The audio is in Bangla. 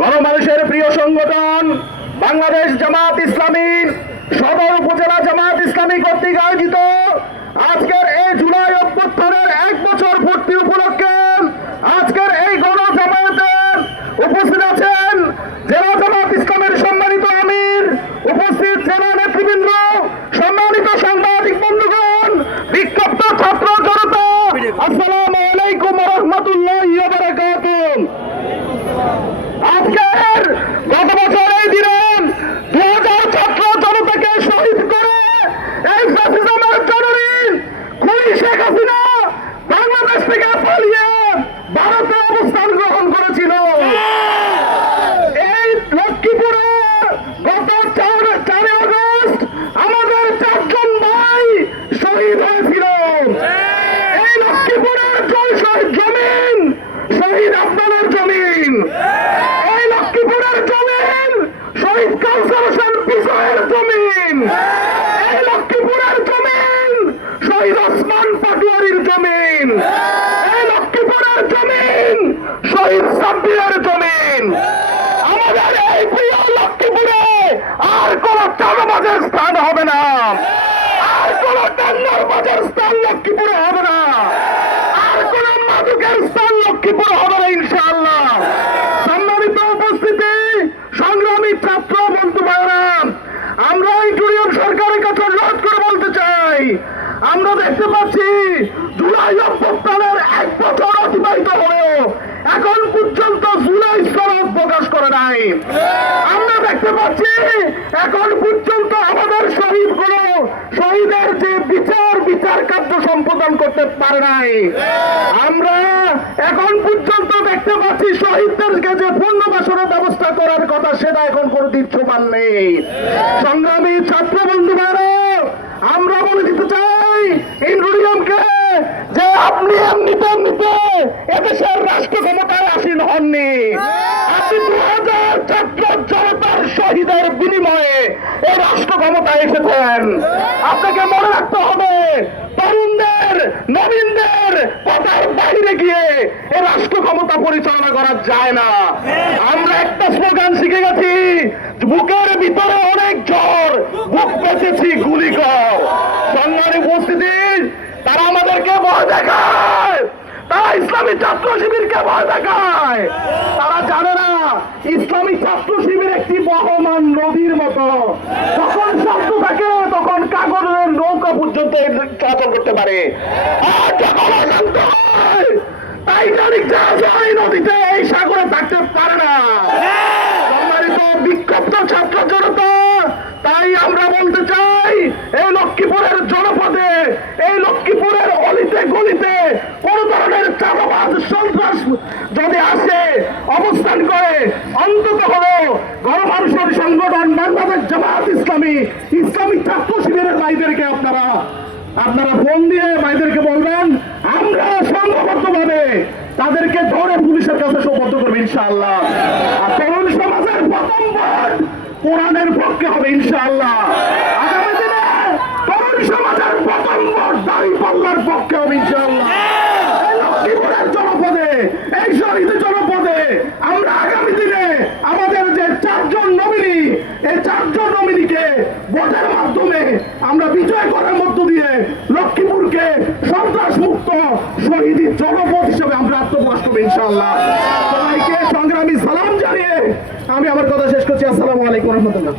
গণমানুষের প্রিয় সংগঠন, বাংলাদেশ জামাত ইসলামী, সদর উপজেলা জামাত ইসলামী কর্তৃক আয়োজিত আজকের এই জুলাই অভ্যুত্থানের এক বছর আলাইকুম রহমতুল্লাহ আজকের গত বছর এই দিনে দু হাজার ছাত্র জনতাকে শহীদ করে এই ফ্যাসিজমের জননী খুনি শেখ হাসিনা বাংলাদেশ থেকে পালিয়ে ভারতে অবস্থান গ্রহণ করেছিল এই লক্ষ্মীপুরে গত চার চারই আগস্ট আমাদের চারজন ভাই শহীদ হয়েছিল এই লক্ষ্মীপুরের জয় শহীদ জমিন শহীদ আফগানের জমিন এই লক্ষ্মীপুরের জমিন শহীদ কাউসার হোসেন বিজয়ের জমিন এই লক্ষ্মীপুরের জমিন শহীদ ওসমান পাটোয়ারির জমিন এই লক্ষ্মীপুরের জমিন শহীদ সাব্বিরের জমিন। আমাদের এই প্রিয় লক্ষ্মীপুরে আর কোন চাঁদাবাজের স্থান হবে না। আর কোন টান্নার বাজার স্থান লক্ষ্মীপুরে হবে না আর কোন মাদকের স্থান লক্ষ্মীপুরে হবে না ইনশাআল্লাহ সম্মানিত উপস্থিতি সংগ্রামী ছাত্র বন্ধু ভাইরা আমরা এই জুনিয়র সরকারের কাছে অনুরোধ করে বলতে চাই আমরা দেখতে পাচ্ছি জুলাই অভ্যুত্থানের এক বছর অতিবাহিত হলেও এখন পর্যন্ত জুলাই প্রকাশ করে নাই। আমরা দেখতে পাচ্ছি, এখন পর্যন্ত আমাদের শহীদগুলো শহীদের যে বিচার বিচার কার্য সম্পাদন করতে পারে নাই। আমরা এখন পর্যন্ত দেখতে পাচ্ছি, শহীদদেরকে যে পুনর্বাসনের ব্যবস্থা করার কথা, সেটা এখন কোনো দৃশ্যমান নেই। সংগ্রামী ছাত্র বন্ধু আমরা বলে দিতে চাই ইন্দ্রিয়ামকে যে আপনি এমনিতে এমনিতে এদেশের রাষ্ট্র ক্ষমতায় আসীন হননি। আপনি দু হাজার ছাত্র জনতার শহীদের বিনিময়ে এই রাষ্ট্র ক্ষমতায় এসেছেন আপনাকে মনে রাখতে হবে তরুণদের নবীনদের কথার বাইরে গিয়ে এই রাষ্ট্র ক্ষমতা পরিচালনা করা যায় না। আমরা একটা স্লোগান শিখে গেছি বুকের ভিতরে অনেক জ্বর বুক পেঁচেছি গুলি কর সম্মানী উপস্থিতি তারা আমাদেরকে ভয় দেখায় তারা ইসলামী ছাত্র ভয় দেখায়? তারা জানে না, ইসলামী ছাত্র শিবির একটি বহমান নদীর মতো। যখন শব্দ থাকে, তখন কাগজের নৌকা পর্যন্ত চলাচল করতে পারে। আর যখন অশান্ত নদীতে, এই সাগরে থাকতে পারে না। বাংলাদেশ জামাত ইসলামী ইসলামী ছাত্র শিবিরের ভাইদেরকে আপনারা আপনারা ফোন দিয়ে ভাইদেরকে বলবেন, আমরা সংঘবদ্ধভাবে তাদেরকে ধরে পুলিশের কাছে সোপর্দ করবে, ইনশাআল্লাহ। আর তরুণ সমাজের প্রথম ভোট কোরআনের পক্ষে হবে, ইনশাআল্লাহ। আগামী দিনে তরুণ সমাজের প্রথম ভোট দাড়ি পাল্লার পক্ষে হবে, ইনশাআল্লাহ এই লক্ষ্মীপুরের জনপদে এই শহীদ জনপদে আমরা আগামী দিনে আমাদের যে চারজন নমিনি নমিনিকে ভোটের মাধ্যমে আমরা বিজয় করার মধ্য দিয়ে লক্ষ্মীপুরকে সন্ত্রাস মুক্ত শহীদ জনপদ হিসেবে আমরা আত্মপ্রকাশ করব ইনশাল্লাহ সবাইকে সংগ্রামী সালাম জানিয়ে আমি আমার কথা শেষ করছি। আসসালামু আলাইকুম রহমতুল্লাহ।